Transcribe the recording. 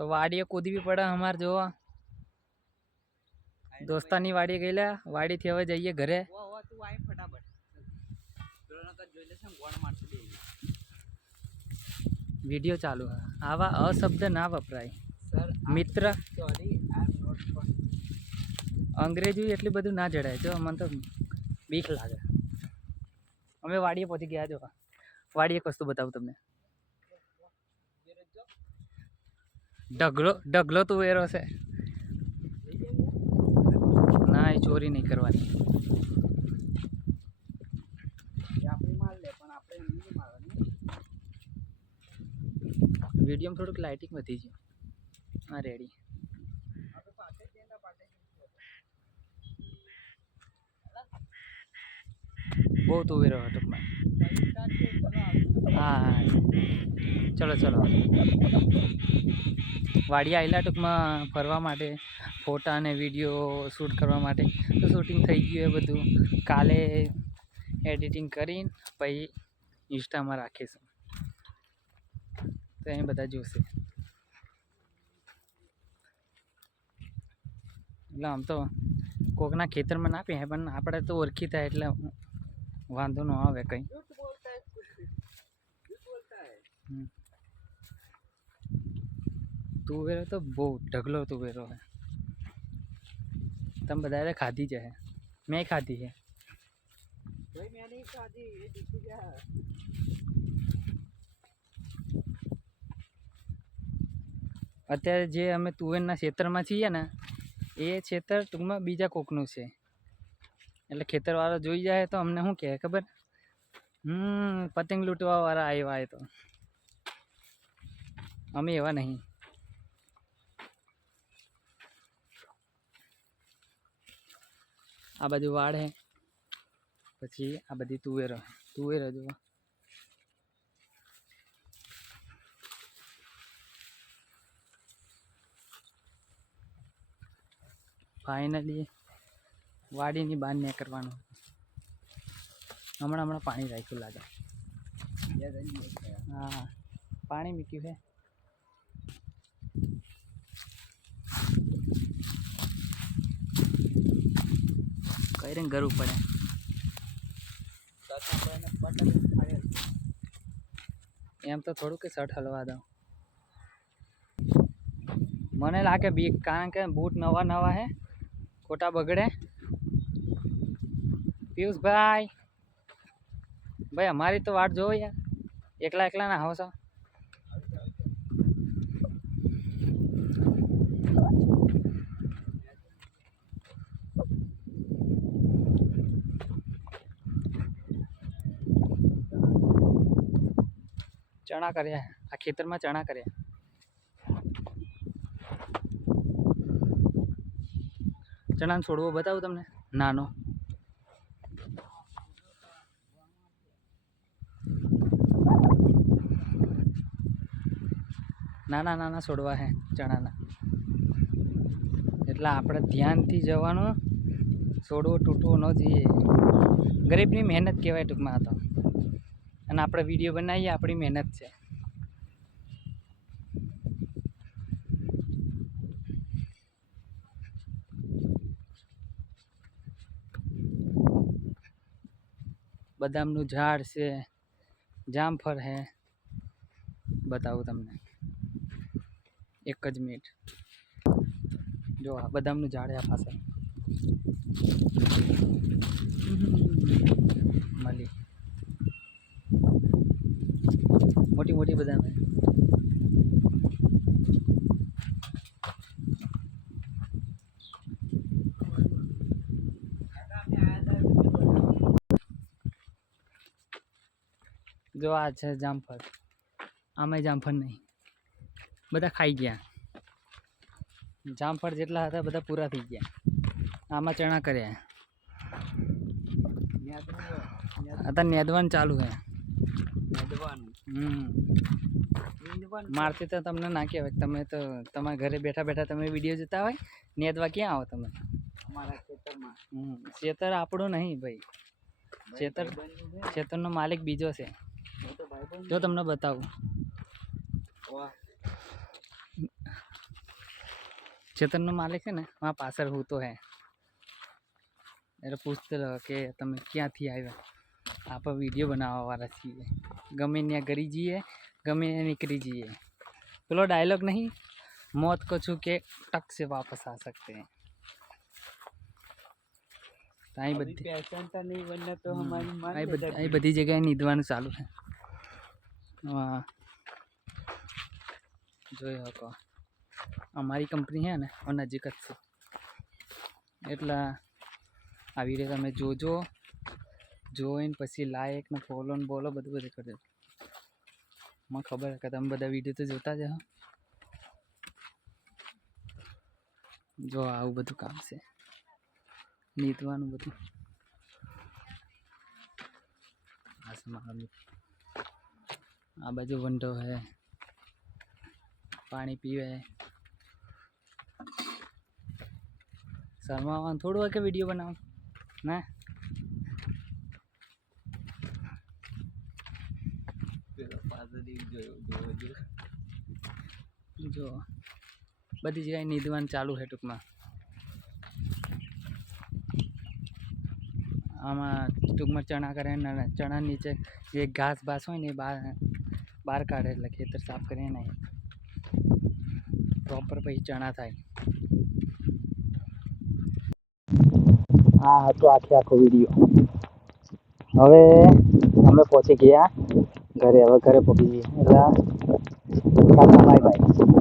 તો વાડીએ કૂદવી પડે અમારે જોવા દોસ્તાની વાડીએ ગયેલા વાડીથી હવે જઈએ ઘરે વિડીયો ચાલુ હે આવા અશબ્દ ના વપરાય મિત્ર અંગ્રેજી એટલી બધું ના જડાય જો મને તો બીક લાગે અમે વાડીએ પહોંચી ગયા જો વાડીએ વસ્તુ બતાવું તમને ઢગલો તુવેરો છે ના એ ચોરી નહીં કરવાની વિડીયોમાં થોડુંક લાઇટિંગ વધી ગયું હા રેડી બહુ તુવેરો ટૂંકમાં હા ચલો ચલો વાડી આવેલા ટૂંકમાં ફરવા માટે ફોટા અને વિડીયો શૂટ કરવા માટે તો શૂટિંગ થઈ ગયું એ બધું કાલે એડિટિંગ કરીને પછી ઇન્સ્ટામાં રાખીશું તો એ બધા જોશે એટલે આમ તો કોકના ખેતરમાં ના પીએ પણ આપણે તો ઓળખીતા એટલે વાંધો ન આવે કંઈ તુવેરો તો બહુ ઢગલો તુવેરો है તમે બધા ખાધી જ है મેં ખાધી है અત્યારે જે અમે તુવેરના ખેતરમાં છીએ ને એ ખેતર ટૂંકમાં બીજા કોકનું છે એટલે ખેતરવાળો જોઈ જાય તો અમને શું કહે ખબર પતંગ લૂંટવાવાળા આવ્યા તો અમે એવા નહીં આ બાજુ વાડ હે પછી આ બધી તુવેરો જો ફાઇનલી વાડીની બહાર નીકળવાનું હમણાં પાણી રાખ્યું લાગે હા પાણી મૂક્યું છે કઈ રીતે કરવું પડે એમ તો થોડું કે શર્ટ હલવા દો મને લાગે બીક કારણ કે બૂટ નવા હે ખોટા બગડે પિયુષભાઈ ભાઈ અમારી તો વાટ જોવો યાર એકલા ના હો છો ચણા કર્યા આ ખેતરમાં ચણા કર્યા ચણાનો છોડવો બતાવું તમને નાનો નાના છોડવા હે ચણાના એટલે આપણે ધ્યાનથી જવાનું છોડવો તૂટવો ન જોઈએ ગરીબની મહેનત કહેવાય ટૂંકમાં આ તો અને આપણે વિડીયો બનાવીએ આપણી મહેનત છે બદામનું ઝાડ છે જામફળ હે બતાવું તમને એક જ મિનિટ જો આ બદામનું ઝાડ આ પાસે મળી મોટી બદામ હે જો આ છે જામફળ આમાં જામફળ નહીં બધા ખાઈ ગયા જામફળ જેટલા હતા બધા પૂરા થઈ ગયા આમાં ચણા કર્યા आता नेदवान चालू है मारते तो तमने ना कहेवाय तमे तो तमारा घरे बैठा बैठा तमे विडियो जोता होय नेदवा क्या आओ तमे अमारा खेतरमां खेतर आपणो नहीं भाई खेतरनो मालिक बीजो छे जो तमने बतावुं ખેતરનો માલિક છે ને મારા પાછળ હું તો હે એટલે પૂછતો રહ્યો કે તમે ક્યાંથી આવ્યા. આપણે વિડીયો બનાવવાવાળા છીએ, ગમે ત્યાં કરી જઈએ, ગમે ત્યાં નીકળી જઈએ. પેલો ડાયલોગ નહીં, मौत को छू के टक से वापस आ सकते हैं. અહીં બધી જગ્યાએ નીંદવાનું ચાલુ છે. જોઈ શકો અમારી કંપની છે ને નજીક જ છે, એટલે આ વિડીયો તમે જોજો, જોઈને પછી લાઈક ને ફોલો ને બોલો બધું કરજો. મને ખબર કે તમે બધા વિડીયો તો જોતા જ હો. જો આવું બધું કામ છે, નીંદવાનું બધું. આ બાજુ વંડો હે, પાણી પીવે. શર્માવાનું થોડું હોય કે વિડીયો બનાવો ના. જો બધી જગ્યાએ નીંદવાનું ચાલુ છે ટૂંકમાં. આમાં ટૂંકમાં ચણા કરે ને ચણા નીચે જે ઘાસ બાસ હોય ને એ બહાર કાઢે એટલે ખેતર સાફ કરીએ ને પ્રોપર પછી ચણા થાય. હા તો આખો વિડીયો. હવે અમે પહોંચી ગયા ઘરે. હવે ઘરે પહોંચી ગઈએ એટલે બાય બાય.